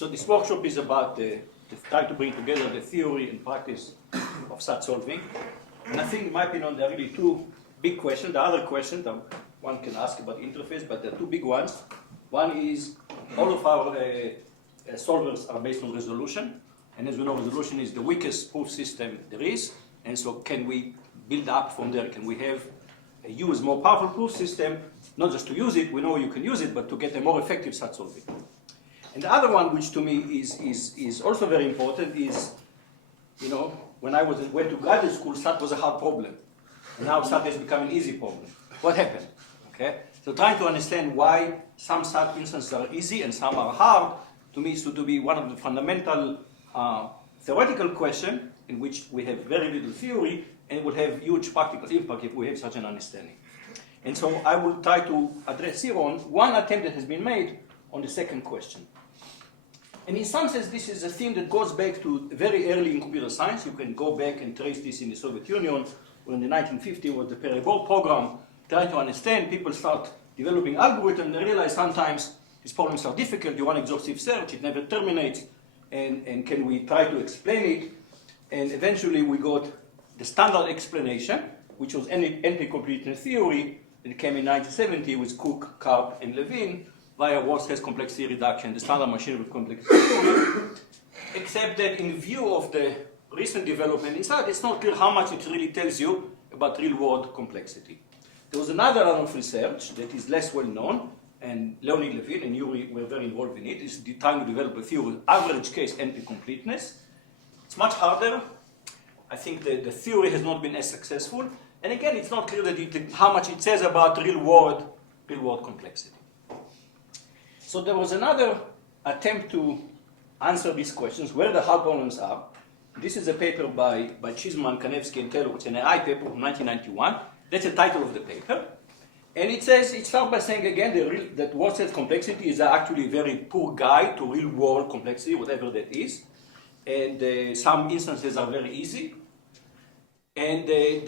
So this workshop is about trying to bring together the theory and practice of SAT solving. And I think, in my opinion, there are really two big questions. The other question that one can ask about the interface, but there are two big ones. One is all of our solvers are based on resolution. And as we know, resolution is the weakest proof system there is. And so can we build up from there? Can we have use more powerful proof system, not just to use it, we know you can use it, but to get a more effective SAT solving. And the other one, which to me is also very important, is, you know, when I went to graduate school, SAT was a hard problem. And now SAT has become an easy problem. What happened? Okay? So trying to understand why some SAT instances are easy and some are hard, to me, is to be one of the fundamental theoretical questions in which we have very little theory, and it will have huge practical impact if we have such an understanding. And so I will try to address here on one attempt that has been made on the second question. And in some sense, this is a theme that goes back to very early in computer science. You can go back and trace this in the Soviet Union, where in the 1950s was the Peribor program. Trying to understand, people start developing algorithms, and they realize sometimes these problems are difficult. You want exhaustive search, it never terminates, and can we try to explain it? And eventually we got the standard explanation, which was NP-completeness theory, that came in 1970 with Cook, Karp, and Levin, via Worst-case complexity reduction, the standard machine with complexity theory, except that in view of the recent development inside, it's not clear how much it really tells you about real-world complexity. There was another line of research that is less well-known, and Leonid Levin and Yuri were very involved in it, is trying to develop a theory of average case NP-completeness. It's much harder. I think the theory has not been as successful. And again, it's not clear that how much it says about real-world complexity. So there was another attempt to answer these questions, where the hard problems are. This is a paper by Chisman, Kanevsky, and Taylor. It's an AI paper from 1991. That's the title of the paper. And it starts by saying, again, that worst-case complexity is actually a very poor guide to real-world complexity, whatever that is. And some instances are very easy. And they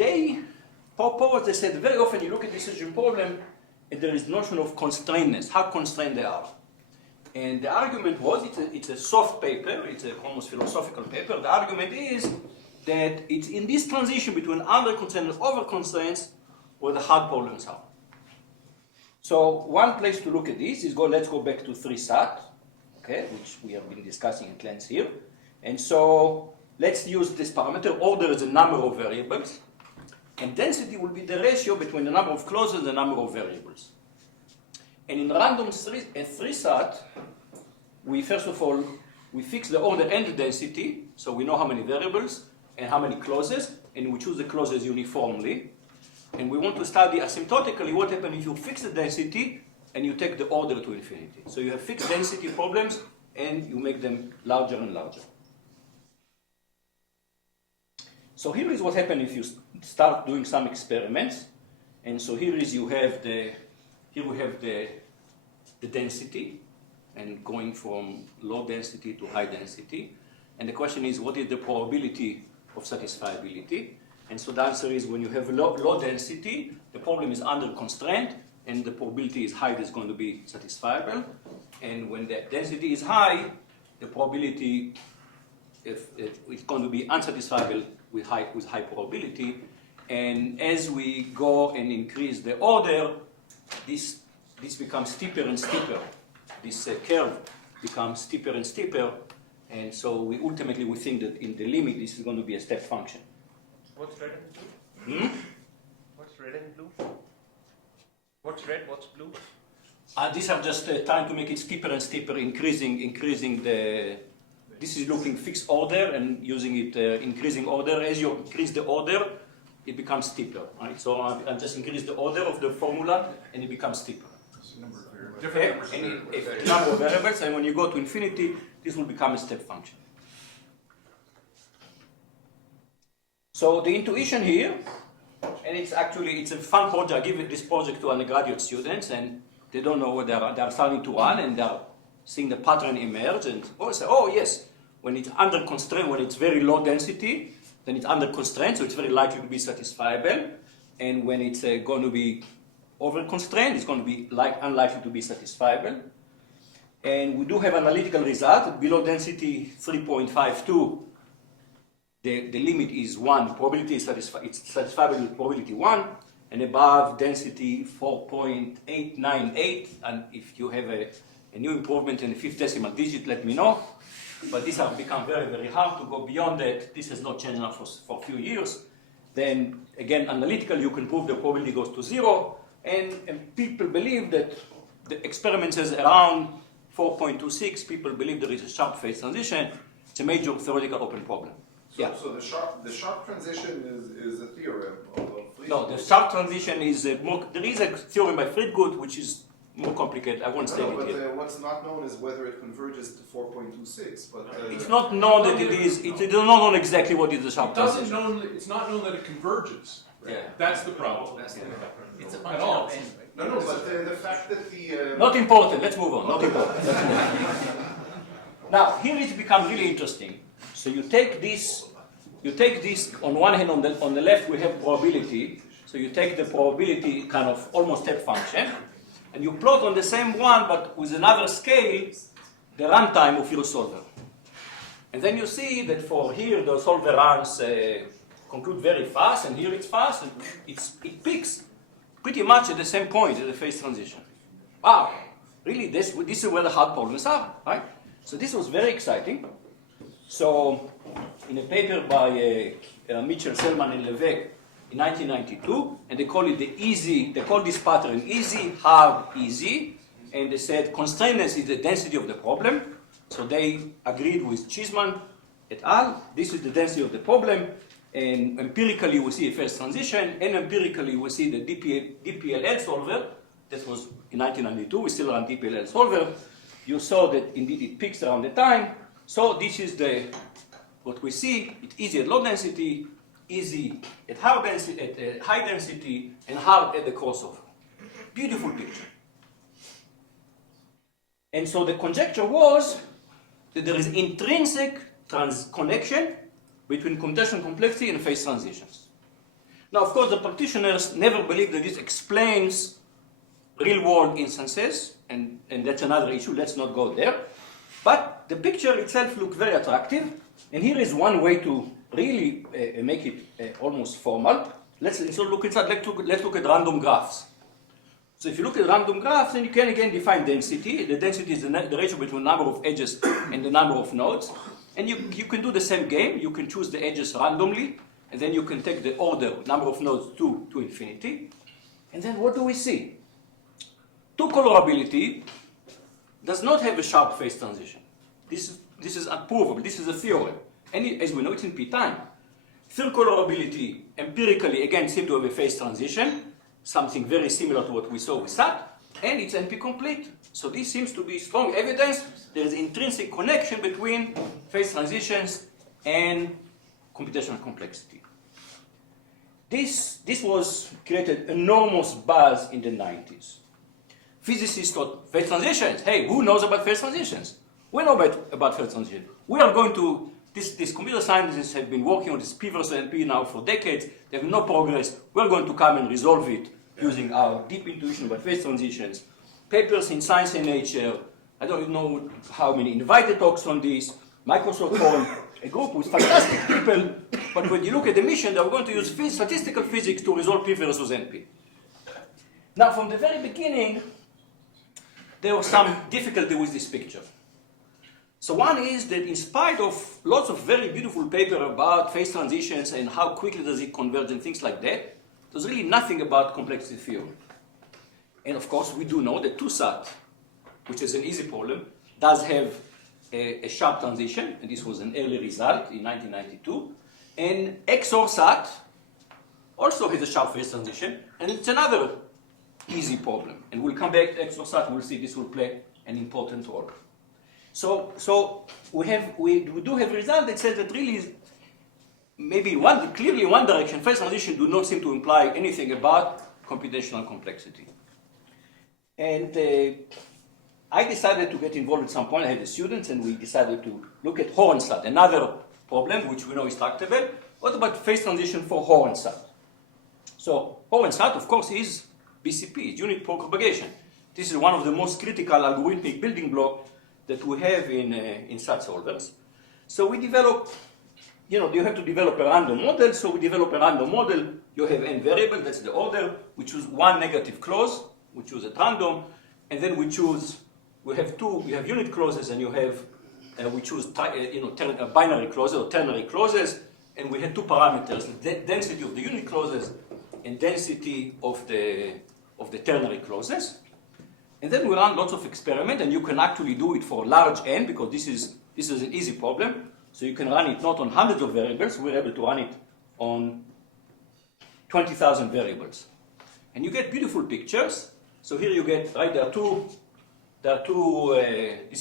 said, very often you look at this decision problem, and there is notion of constraintness, how constrained they are. And the argument was, it's a soft paper, it's an almost philosophical paper. The argument is that it's in this transition between under constraints and over constraints where the hard problems are. So one place to look at this is let's go back to 3SAT, okay, which we have been discussing at length here. And so let's use this parameter. Order is the number of variables, and density will be the ratio between the number of clauses and the number of variables. And in random 3SAT, first of all, we fix the order and the density, so we know how many variables and how many clauses, and we choose the clauses uniformly. And we want to study asymptotically what happens if you fix the density and you take the order to infinity. So you have fixed density problems, and you make them larger and larger. So here is what happens if you start doing some experiments. And so here we have the density, and going from low density to high density. And the question is, what is the probability of satisfiability? And so the answer is, when you have low density, the problem is under constraint, and the probability is high that it's going to be satisfiable. And when the density is high, the probability it's going to be unsatisfiable with high probability. And as we go and increase the order, this becomes steeper and steeper. This curve becomes steeper and steeper. And so we think that in the limit, this is going to be a step function. What's red and blue? What's red and blue? What's red, what's blue? These are just trying to make it steeper and steeper, increasing the... This is looking fixed order and using it increasing order. As you increase the order, it becomes steeper, right? So I just increase the order of the formula, and it becomes steeper. Okay? And number of variables, and when you go to infinity, this will become a step function. So the intuition here, and it's a fun project. I give this project to undergraduate students, and they don't know what they are starting to run, and they are seeing the pattern emerge, and say, oh yes, when it's under constraint, when it's very low density, then it's under constraint, so it's very likely to be satisfiable. And when it's going to be over constrained, it's going to be unlikely to be satisfiable. And we do have analytical result. Below density 3.52, the limit is 1. Probability is it's satisfiable with probability 1. And above density 4.898. And if you have a new improvement in the fifth decimal digit, let me know. But these have become very, very hard to go beyond that. This has not changed now for a few years. Then, again, analytically, you can prove the probability goes to 0. And people believe that the experiment says around 4.26, people believe there is a sharp phase transition. It's a major theoretical open problem. So the sharp transition is a theorem of Friedgut. No, the sharp transition is more. There is a theorem by Friedgut which is more complicated. I won't say it here. What's not known is whether it converges to 4.26. But it's not known that it is. It is not known exactly what is the sharp transition. It's not known that it converges. Yeah. That's the problem. It's a At function all. of n, right? No, but the fact that the Not important. Let's move on. Not important. Let's move on. Now here it becomes really interesting. So you take this. On one hand, on the left we have probability. So you take the probability kind of almost step function, and you plot on the same one, but with another scale, the runtime of your solver. And then you see that for here the solver runs conclude very fast, and here it's fast, and it peaks pretty much at the same point at the phase transition. Wow, really? This is where the hard problems are, right? So this was very exciting. So in a paper by Mitchell, Selman, and Levesque in 1992, and they call it they call this pattern easy, hard, easy, and they said constraintness is the density of the problem. So they agreed with Cheeseman et al. This is the density of the problem, and empirically we see a phase transition, and empirically we see the DPLL solver. That was in 1992. We still run DPLL solver. You saw that indeed it peaks around the time. So this is what we see. It's easy at low density, easy at high density, and hard at the crossover. Beautiful picture. And so the conjecture was that there is intrinsic connection between computational complexity and phase transitions. Now, of course, the practitioners never believe that this explains real-world instances, and that's another issue. Let's not go there. But the picture itself looked very attractive, and here is one way to really make it almost formal. Let's look at random graphs. So if you look at random graphs, then you can again define density. The density is the ratio between the number of edges and the number of nodes. And you can do the same game. You can choose the edges randomly, and then you can take the order, number of nodes to infinity. And then what do we see? Two colorability does not have a sharp phase transition. This is unprovable. This is a theorem. And as we know, it's in p time. Third colorability empirically again seems to have a phase transition, something very similar to what we saw with SAT, and it's NP complete. So this seems to be strong evidence there is intrinsic connection between phase transitions and computational complexity. This was created enormous buzz in the 90s. Physicists thought, phase transitions, hey, who knows about phase transitions? We know about phase transitions. We are going to, these computer scientists have been working on this P versus NP now for decades. They have no progress. We're going to come and resolve it using our deep intuition about phase transitions. Papers in Science and Nature. I don't know how many invited talks on this. Microsoft formed a group with fantastic people, but when you look at the mission, they were going to use statistical physics to resolve P versus NP. Now, from the very beginning, there was some difficulty with this picture. So one is that in spite of lots of very beautiful papers about phase transitions and how quickly does it converge and things like that, there's really nothing about complexity theory. And of course, we do know that 2SAT, which is an easy problem, does have a sharp transition, and this was an early result in 1992. And XOR SAT also has a sharp phase transition, and it's another easy problem. And we'll come back to XOR SAT, we'll see this will play an important role. So we do have a result that says that really maybe clearly one direction, phase transition do not seem to imply anything about computational complexity. And I decided to get involved at some point. I had the students, and we decided to look at Horensat, another problem which we know is tractable. What about phase transition for Horensat? So Horensat, of course, is BCP, unit propagation. This is one of the most critical algorithmic building blocks that we have in such solvers. So we develop, you have to develop a random model. So we develop a random model. You have n variable, that's the order. We choose one negative clause. We choose at random. And then we have unit clauses, and we choose binary clauses or ternary clauses. And we had two parameters, the density of the unit clauses and density of the ternary clauses. And then we run lots of experiments, and you can actually do it for large n, because this is an easy problem. So you can run it not on hundreds of variables. We're able to run it on 20,000 variables. And you get beautiful pictures. So here you get, right, this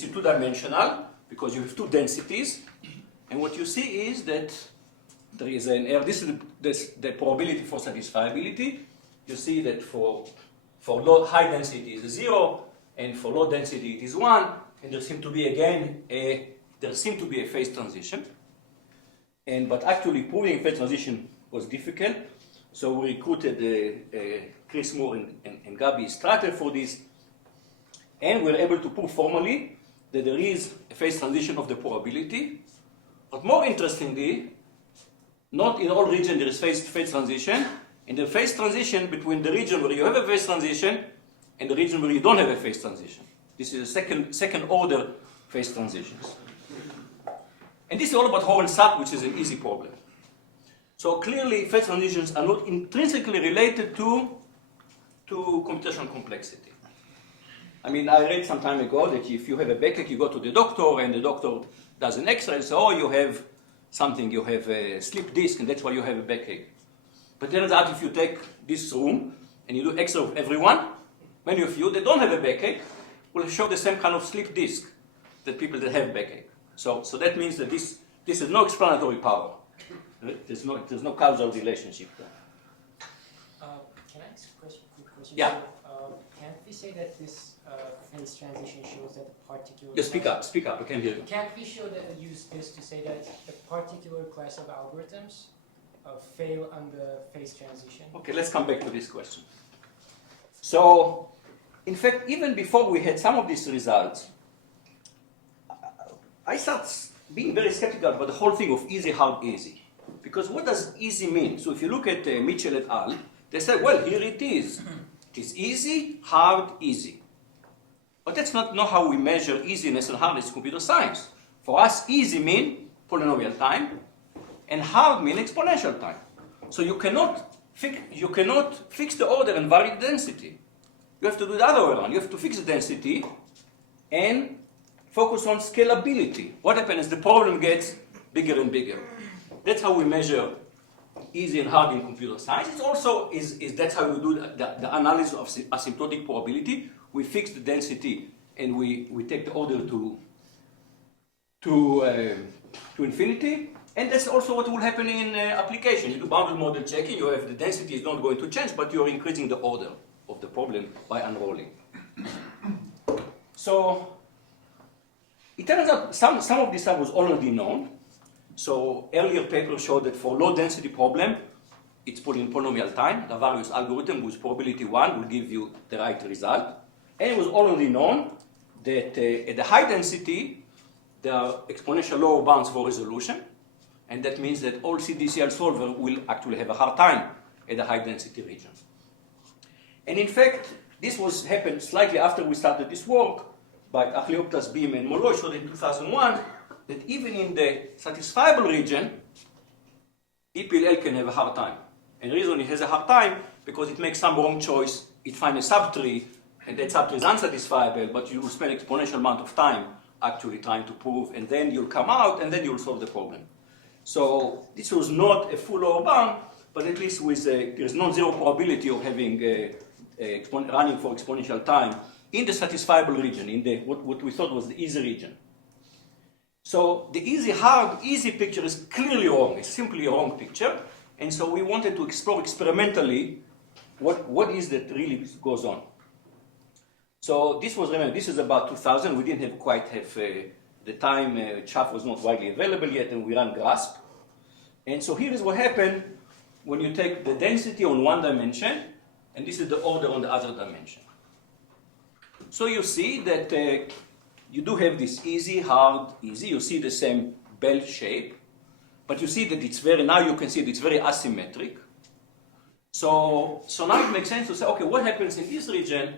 is two-dimensional, because you have two densities. And what you see is that there is an error. This is the probability for satisfiability. You see that for high density it is 0, and for low density it is 1, and there seems to be a phase transition. But actually proving phase transition was difficult, so we recruited Chris Moore and Gabi Strater for this, and we were able to prove formally that there is a phase transition of the probability. But more interestingly, not in all regions there is phase transition. And the phase transition between the region where you have a phase transition and the region where you don't have a phase transition. This is a second order phase transitions. And this is all about Horensatt, which is an easy problem. So clearly phase transitions are not intrinsically related to computational complexity. I mean, I read some time ago that if you have a backache, you go to the doctor, and the doctor does an X-ray and says, oh, you have a slip disc, and that's why you have a backache. But turns out if you take this room and you do X-ray of everyone, many of you that don't have a backache will show the same kind of slip disc that people that have backache. So that means that this is no explanatory power. There's no causal relationship there. Can I ask a quick question? Yeah. So, can't we say that this phase transition shows that a particular... Just speak up, I can't hear you. Can't we use this to say that a particular class of algorithms fail on the phase transition? Okay, let's come back to this question. So, in fact, even before we had some of these results, I started being very skeptical about the whole thing of easy, hard, easy. Because what does easy mean? So if you look at Mitchell et al., they say, well, here it is. It is easy, hard, easy. But that's not how we measure easiness and hardness in computer science. For us, easy means polynomial time, and hard means exponential time. So you cannot fix the order and vary the density. You have to do the other way around. You have to fix the density and focus on scalability. What happens is the problem gets bigger and bigger. That's how we measure easy and hard in computer science. It's also that's how we do the analysis of asymptotic probability. We fix the density and we take the order to infinity. And that's also what will happen in application. You do boundary model checking. You have the density is not going to change, but you're increasing the order of the problem by unrolling. So it turns out some of this stuff was already known. So earlier papers showed that for low density problem, it's polynomial time. The various algorithm with probability 1 will give you the right result. And it was already known that at the high density, there are exponential lower bounds for resolution. And that means that all CDCL solver will actually have a hard time at the high density region. And in fact, this happened slightly after we started this work by Achleoptas, Beam, and Molloy showed in 2001 that even in the satisfiable region, EPLL can have a hard time. And the reason it has a hard time, because it makes some wrong choice, it finds a subtree, and that subtree is unsatisfiable, but you will spend exponential amount of time actually trying to prove, and then you'll come out, and then you'll solve the problem. So this was not a full lower bound, but at least there's non-zero probability of having running for exponential time in the satisfiable region, in what we thought was the easy region. So the easy, hard, easy picture is clearly wrong. It's simply a wrong picture. And so we wanted to explore experimentally what is that really goes on. So this is about 2000. We didn't quite have the time. Chaff was not widely available yet, and we ran GRASP. And so here is what happened when you take the density on one dimension, and this is the order on the other dimension. So you see that you do have this easy, hard, easy. You see the same bell shape, but you see that it's very, now you can see that it's very asymmetric. So now it makes sense to say, okay, what happens in this region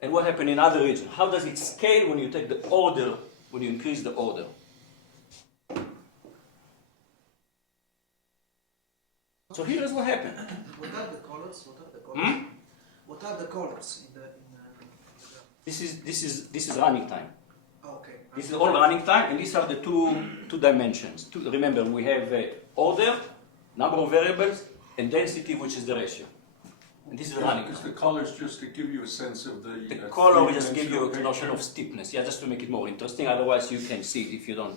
and what happens in other regions? How does it scale when you take the order, when you increase the order? So here is what happened. What are the colors? What are the colors? Hmm? What are the colors in the This is running time. okay. This is all running time, and these are the two dimensions. Remember, we have order, number of variables, and density, which is the ratio. And this is running Because time. the colors just to give you a sense of the. The color will just give three-dimensional you a notion picture. of steepness, yeah, just to make it more interesting. Otherwise, you can see it if you don't,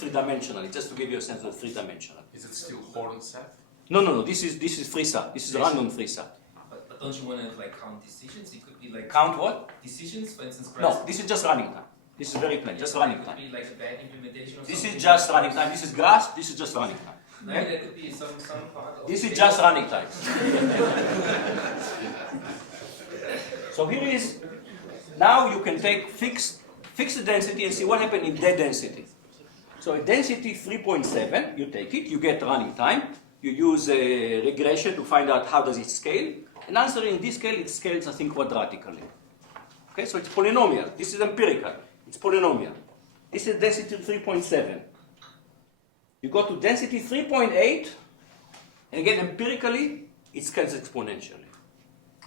three-dimensional. It's just to give you a sense of three-dimensional. Is it still Horn set? No. This is FreeSat. This is a random FreeSat. But don't you want to like count decisions? It could be like Count what? decisions, for instance. No, this is just running time. This is very plain, just running It time. could be like a bad implementation of This something. is just running time. This is grasp. This is just running time. No, there could be some part of This is the just data. running time. So here is, now you can take fix the density and see what happened in that density. So at density 3.7, you take it, you get running time, you use a regression to find out how does it scale, and answering this scale, it scales, I think, quadratically. Okay, so it's polynomial. This is empirical. It's polynomial. This is density 3.7. You go to density 3.8, and again, empirically, it scales exponentially.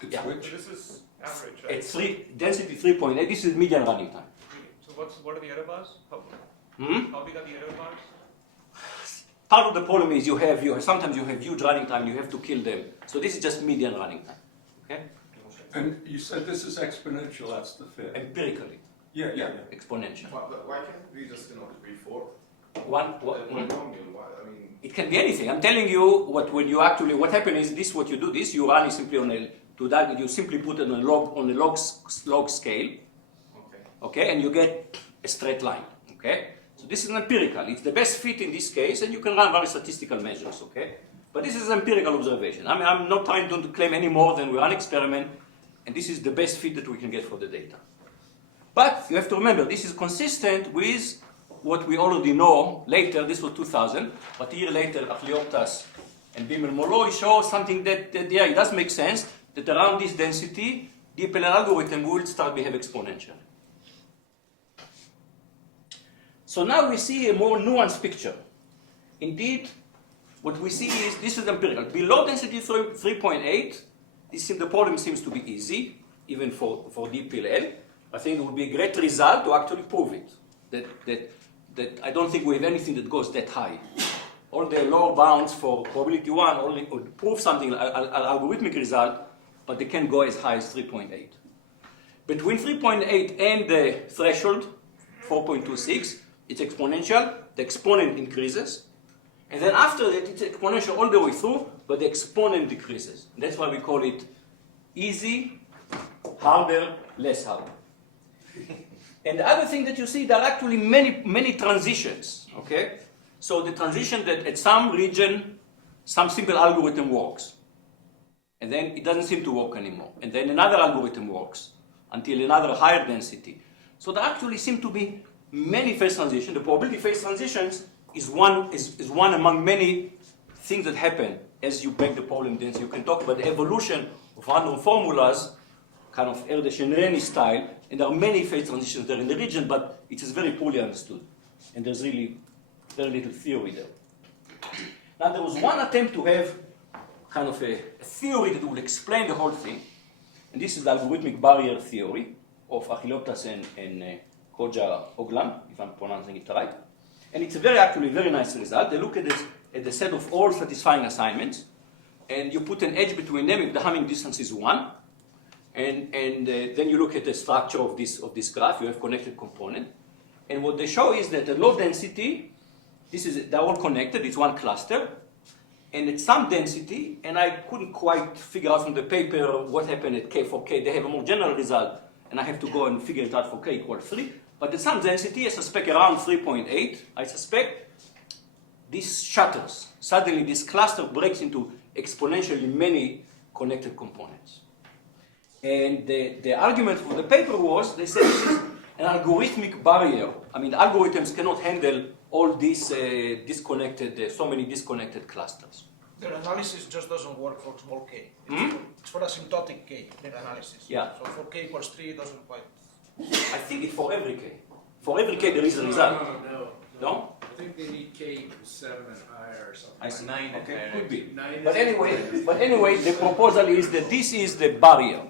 It's Yeah. which? So this is average, right? It's density 3.8. This is median running time. So what are the error bars? Hmm? How big are the error bars? Part of the problem is sometimes you have huge running time. You have to kill them. So this is just median running time. Okay, And you said this is exponential, that's the fit. empirically, Yeah. exponential. Why can't we just, reform the One. polynomial? I mean, It can be anything. I'm telling you what happened is this. What you do this, you run it simply you simply put it on a log scale. Okay, and you get a straight line. Okay, so this is an empirical. It's the best fit in this case, and you can run various statistical measures. Okay, but this is an empirical observation. I mean, I'm not trying to claim any more than we run experiment, and this is the best fit that we can get for the data. But you have to remember, this is consistent with what we already know later. This was 2000, but a year later, Achlioptas and Bimmel Molloy show something that it does make sense that around this density, the DPL algorithm will start behave exponentially. So now we see a more nuanced picture. Indeed, what we see is this is empirical. Below density 3.8, the problem seems to be easy, even for DPL. I think it would be a great result to actually prove it. That I don't think we have anything that goes that high. All the lower bounds for probability 1 only would prove something, an algorithmic result, but they can go as high as 3.8. Between 3.8 and the threshold, 4.26, it's exponential. The exponent increases. And then after that, it's exponential all the way through, but the exponent decreases. That's why we call it easy, harder, less hard. And the other thing that you see, there are actually many transitions, okay? So the transition that at some region, some simple algorithm works. And then it doesn't seem to work anymore. And then another algorithm works until another higher density. So there actually seem to be many phase transitions. The probability phase transitions is one among many things that happen as you break the problem density. You can talk about the evolution of random formulas, kind of Erdős-Renyi style, and there are many phase transitions there in the region, but it is very poorly understood. And there's really very little theory there. Now there was one attempt to have kind of a theory that would explain the whole thing, and this is the algorithmic barrier theory of Achlioptas and Koja Oglam, if I'm pronouncing it right. And it's actually a very nice result. They look at the set of all satisfying assignments, and you put an edge between them if the Hamming distance is 1. And then you look at the structure of this graph. You have connected component. And what they show is that at low density, they're all connected. It's one cluster. And at some density, and I couldn't quite figure out from the paper what happened at K for K. They have a more general result, and I have to go and figure it out for K equals 3. But at some density, I suspect around 3.8, I suspect this shatters. Suddenly, this cluster breaks into exponentially many connected components. And the argument for the paper was, they said this is an algorithmic barrier. I mean, algorithms cannot handle all these so many disconnected clusters. Their analysis just doesn't work for small k. It's for asymptotic k, their analysis. Yeah. So for k equals 3, it doesn't quite. I think it's for every k. For every k there is a result. No? I think they need K equals 7 and higher or something. I see. 9 and Okay, 10. could be. 9 But is anyway, the proposal is that this is the barrier.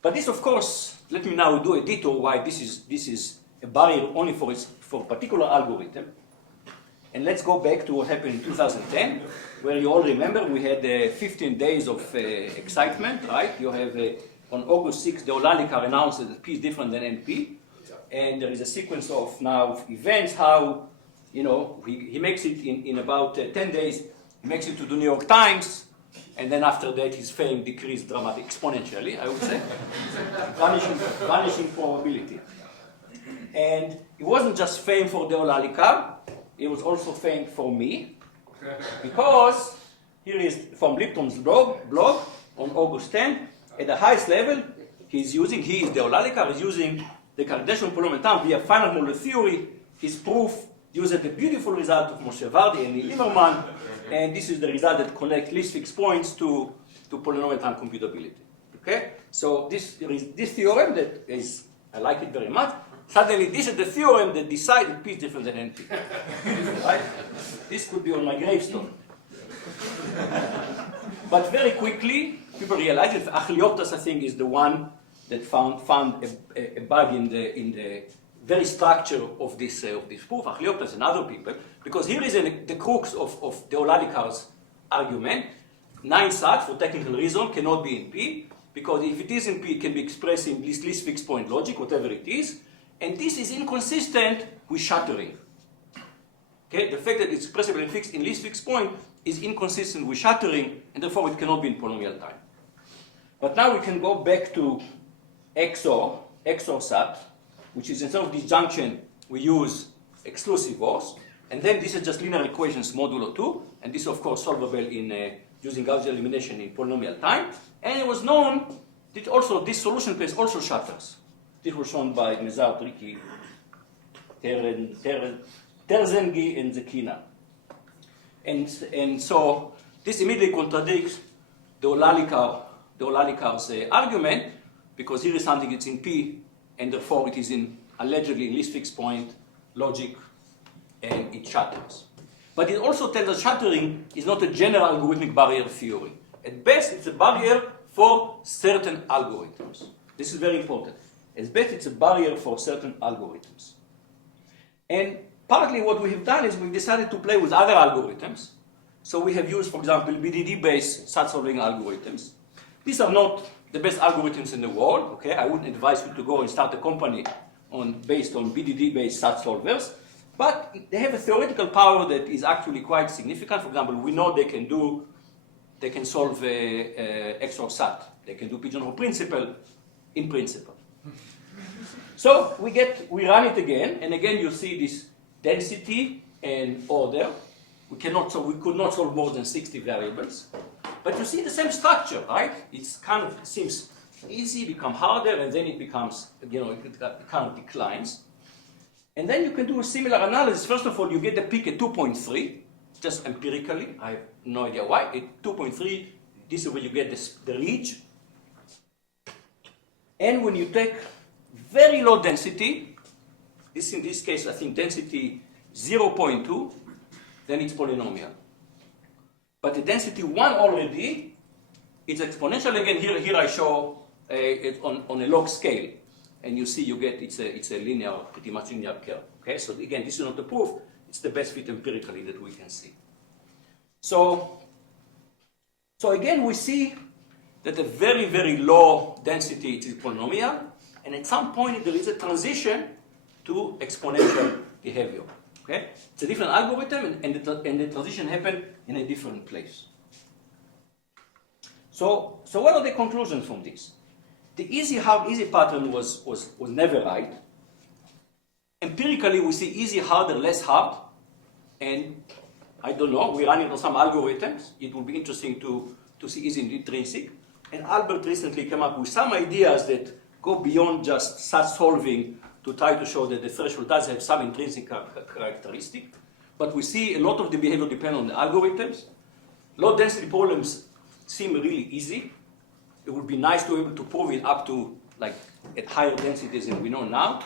But this, of course, let me now do a detour why this is a barrier only for a particular algorithm. And let's go back to what happened in 2010, where you all remember we had 15 days of excitement, right? You have on August 6th, the Olalicar announced that P is different than NP. And there is a sequence of now events, how, you know, he makes it in about 10 days, he makes it to the New York Times, and then after that his fame decreased dramatically, exponentially, I would say. vanishing probability. And it wasn't just fame for the Olalicar, it was also fame for me, because here is from Lipton's blog on August 10, at the highest level, he is the Olalicar is using the Kardashian polynomial time via finite modular theory. His proof uses the beautiful result of Moshe Vardi and Neil Immerman, and this is the result that connects least fixed points to polynomial time computability. Okay, so this theorem that is, I like it very much. Suddenly, this is the theorem that decided P is different than NP. Right? This could be on my gravestone. But very quickly, people realized that Achlioptas, I think, is the one that found a bug in the very structure of this proof. Achlioptas and other people, because here is the crux of the Olalicar's argument. 9 sat for technical reason cannot be in P, because if it is in P, it can be expressed in least fixed point logic, whatever it is, and this is inconsistent with shattering. Okay, the fact that it's expressible and fixed in least fixed point is inconsistent with shattering, and therefore it cannot be in polynomial time. But now we can go back to XOR sat, which is instead of disjunction, we use exclusive ORs, and then this is just linear equations modulo 2, and this is of course solvable in using Gaussian elimination in polynomial time, and it was known that also this solution space also shatters. This was shown by Mezar, Tricky, Terzengi, and Zekina. And so this immediately contradicts the Olalicar's argument, because here is something that's in P, and therefore it is in allegedly in least fixed point logic, and it shatters. But it also tells us shattering is not a general algorithmic barrier theory. At best, it's a barrier for certain algorithms. This is very important. At best, it's a barrier for certain algorithms. And partly what we have done is we've decided to play with other algorithms. So we have used, for example, BDD-based SAT-solving algorithms. These are not the best algorithms in the world. Okay, I wouldn't advise you to go and start a company based on BDD-based SAT solvers, but they have a theoretical power that is actually quite significant. For example, we know they can solve XOR SAT. They can do pigeonhole principle in principle. So we run it again, and again you see this density and order. We could not solve more than 60 variables. But you see the same structure, right? It's kind of seems easy, become harder, and then it becomes, it kind of declines. And then you can do a similar analysis. First of all, you get the peak at 2.3, just empirically. I have no idea why. At 2.3, this is where you get the ridge. And when you take very low density, in this case, I think density 0.2, then it's polynomial. But the density 1 already, it's exponential. Again, here I show it on a log scale. And you see it's a linear, pretty much linear curve. Okay, so again, this is not the proof. It's the best fit empirically that we can see. So again, we see that a very, very low density is polynomial. And at some point, there is a transition to exponential behavior. Okay? It's a different algorithm, and the transition happened in a different place. So what are the conclusions from this? The easy pattern was never right. Empirically, we see easy, harder, less hard. And I don't know, we run into some algorithms. It would be interesting to see easy and intrinsic. And Albert recently came up with some ideas that go beyond just such solving to try to show that the threshold does have some intrinsic characteristic. But we see a lot of the behavior depend on the algorithms. Low density problems seem really easy. It would be nice to be able to prove it up to like at higher densities than we know now.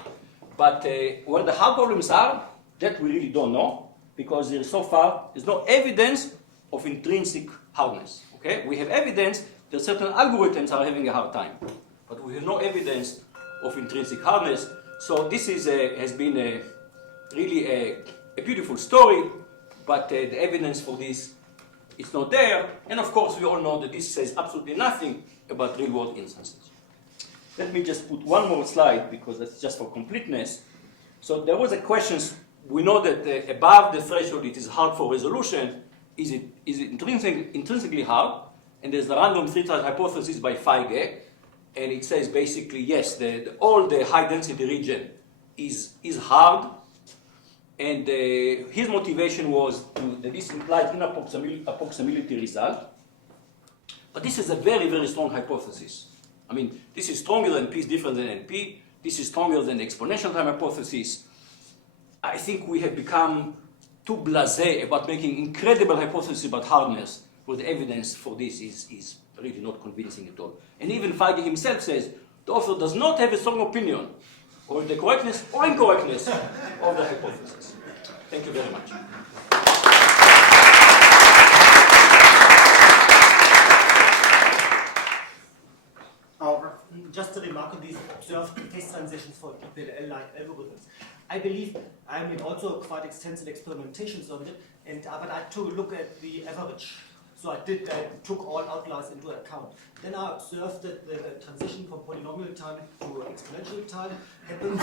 But where the hard problems are, that we really don't know, because so far there's no evidence of intrinsic hardness. Okay? We have evidence that certain algorithms are having a hard time, but we have no evidence of intrinsic hardness. So this is has been really a beautiful story, but the evidence for this is not there. And of course, we all know that this says absolutely nothing about real-world instances. Let me just put one more slide, because that's just for completeness. So there was a question. We know that above the threshold it is hard for resolution. Is it intrinsically hard? And there's the random three-trial hypothesis by Feige, and it says basically yes, all the high-density region is hard. And his motivation was that this implied inapproximability result. But this is a very, very strong hypothesis. I mean, this is stronger than P is different than NP. This is stronger than the exponential time hypothesis. I think we have become too blasé about making incredible hypotheses about hardness, where the evidence for this is really not convincing at all. And even Feige himself says the author does not have a strong opinion on the correctness or incorrectness of the hypothesis. Thank you very much. Just a remark on these observed phase transitions for GPL-like algorithms. I believe, I mean, also quite extensive experimentations on it, but I had to look at the average. So I took all outliers into account. Then I observed that the transition from polynomial time to exponential time happens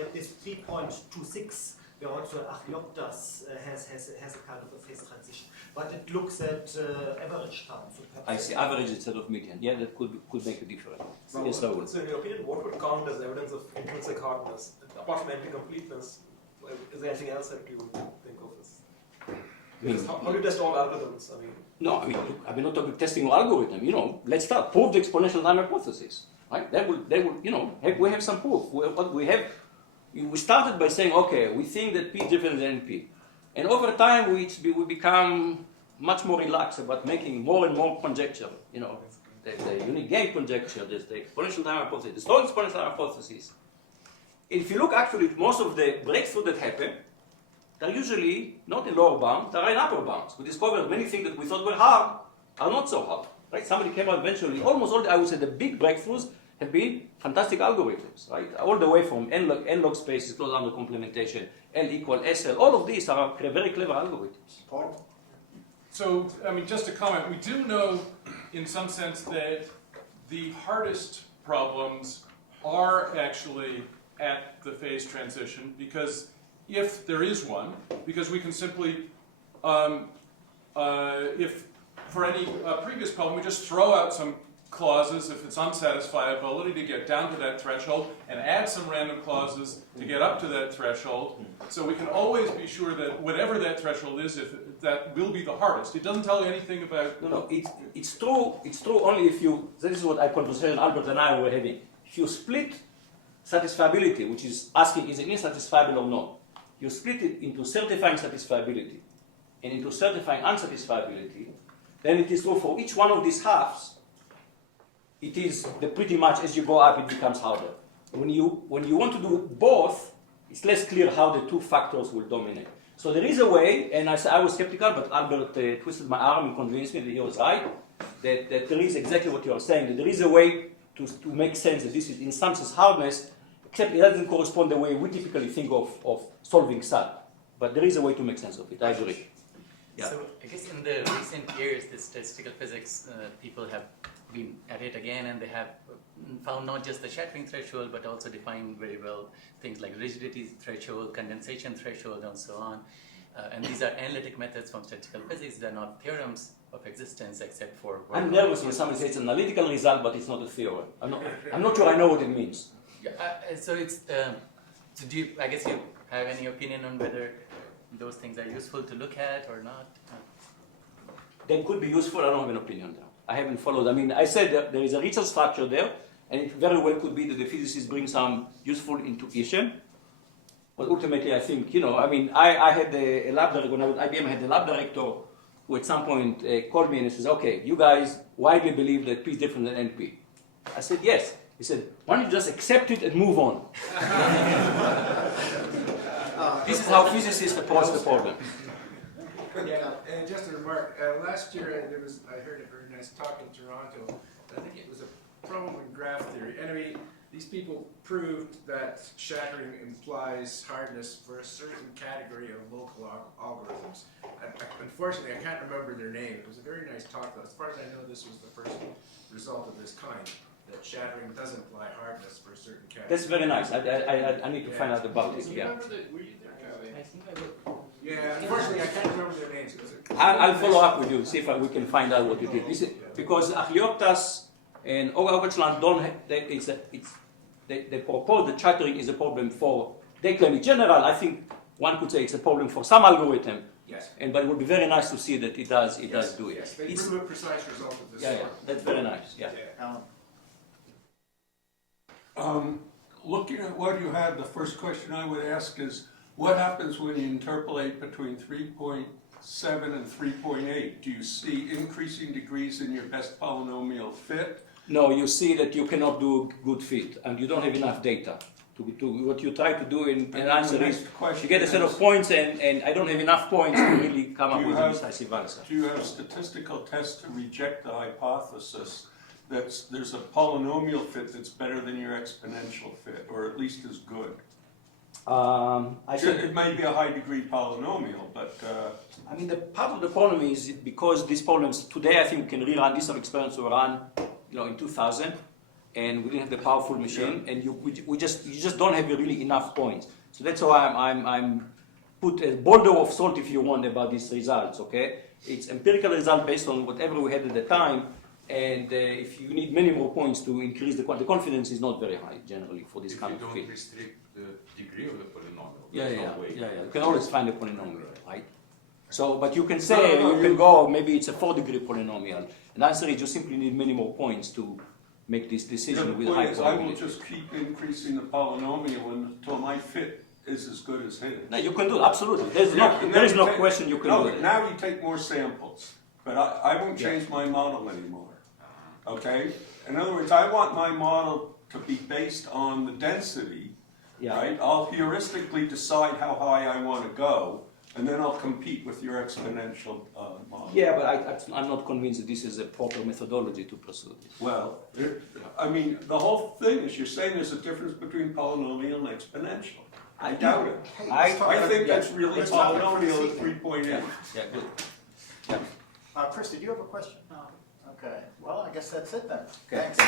at this 3.26, where also Archioptas has a kind of a phase transition. But it looks at average time. So I see average instead of median. Yeah, that could make a difference. So, Yes, Raoul. so in your opinion, what would count as evidence of intrinsic hardness? Apart from NP-completeness, is there anything else that you would think of as? Because how do you test all algorithms? I mean, no, I mean not talking testing algorithm. You know, let's start prove the exponential time hypothesis. Right? They will. You know, we have some proof. We started by saying, okay, we think that P is different than NP, and over time we become much more relaxed about making more and more conjecture. You know, the unique gain conjecture, there's the exponential time hypothesis, the strong exponential time hypothesis. If you look actually at most of the breakthroughs that happen, they're usually not in lower bounds, they're in upper bounds. We discovered many things that we thought were hard are not so hard. Right? Somebody came out eventually, almost all, I would say, the big breakthroughs have been fantastic algorithms, right? All the way from n-log space is closed under complementation, L equal SL, all of these are very clever algorithms. Paul? So, I mean, just a comment. We do know, in some sense, that the hardest problems are actually at the phase transition, because if there is one, because we can simply, if for any previous problem, we just throw out some clauses if it's unsatisfiability to get down to that threshold, and add some random clauses to get up to that threshold. So we can always be sure that whatever that threshold is, if that will be the hardest. It doesn't tell you anything about. No, it's true. It's true only if you. This is what I conversation Albert and I were having. If you split satisfiability, which is asking is it insatisfiable or not, you split it into certifying satisfiability and into certifying unsatisfiability. Then it is true for each one of these halves. It is pretty much as you go up, it becomes harder. When you want to do both, it's less clear how the two factors will dominate. So there is a way, and I was skeptical, but Albert twisted my arm and convinced me that he was right, that there is exactly what you are saying, that there is a way to make sense that this is in some sense hardness, except it doesn't correspond the way we typically think of solving SAT. But there is a way to make sense of it, I agree. Yeah. So I guess in the recent years, the statistical physics people have been at it again, and they have found not just the shattering threshold, but also defined very well things like rigidity threshold, condensation threshold, and so on. And these are analytic methods from statistical physics. They're not theorems of existence, except for. I'm nervous when somebody says it's an analytical result, but it's not a theorem. I'm not sure I know what it means. So it's. So do you, I guess you have any opinion on whether those things are useful to look at or not? They could be useful. I don't have an opinion there. I haven't followed. I mean, I said that there is a richer structure there, and it very well could be that the physicists bring some useful intuition. But ultimately, I think, you know, I mean, I had a lab director, when I was at IBM, I had a lab director who at some point called me and he says, okay, you guys widely believe that P is different than NP. I said, yes. He said, why don't you just accept it and move on? This is how physicists approach the problem. Yeah, and just a remark. Last year I heard a very nice talk in Toronto. I think it was a problem in graph theory. Anyway, these people proved that shattering implies hardness for a certain category of local algorithms. Unfortunately, I can't remember their name. It was a very nice talk, though. As far as I know, this was the first result of this kind, that shattering does imply hardness for a certain category. That's very nice. I need to find out about it. Yeah. Were you there, Kelly? I think I would. Yeah, unfortunately, I can't remember their names. I'll follow up with you, see if we can find out what it is. This is because Ariotas and Overland don't have, they propose that shattering is a problem for, they claim in general, I think one could say it's a problem for some algorithm. Yes. But it would be very nice to see that it does do it. Yes, they prove a precise result of this Yeah, sort. that's very nice, yeah. Looking at what you had, the first question I would ask is, what happens when you interpolate between 3.7 and 3.8? Do you see increasing degrees in your best polynomial fit? No, you see that you cannot do good fit, and you don't have enough data. What you try to do in answer is, you get a set of points, and I don't have enough points to really come up with a decisive answer. Do you have statistical tests to reject the hypothesis that there's a polynomial fit that's better than your exponential fit, or at least as good? It may be a high degree polynomial, but... I mean, the part of the problem is because these problems, today I think can rerun, these are experiments were run in 2000, and we didn't have the powerful machine, and you just don't have really enough points. So that's why I'm put a boulder of salt, if you want, about these results, okay? It's empirical result based on whatever we had at the time, and if you need many more points to increase the confidence is not very high, generally, for this kind of fit. If you don't restrict the degree of the polynomial, Yeah. no way. You can always find a polynomial, right? So, but you can say, you can go, maybe it's a 4-degree polynomial. And the answer is you simply need many more points to make this decision with high I will probability. just keep increasing the polynomial until my fit is as good as his. No, you can do it, absolutely. There is no question you can do it. Now you take more samples, but I won't change my model anymore. Okay? In other words, I want my model to be based on the density, right? I'll heuristically decide how high I want to go, and then I'll compete with your exponential model. Yeah, but I'm not convinced that this is a proper methodology to pursue this. Well, I mean, the whole thing is you're saying there's a difference between polynomial and exponential. I doubt it. I think that's really polynomial at 3.8. Yeah, good. Yeah. Chris, did you have a question? No. Okay. Well, I guess that's it then. Okay. Thanks.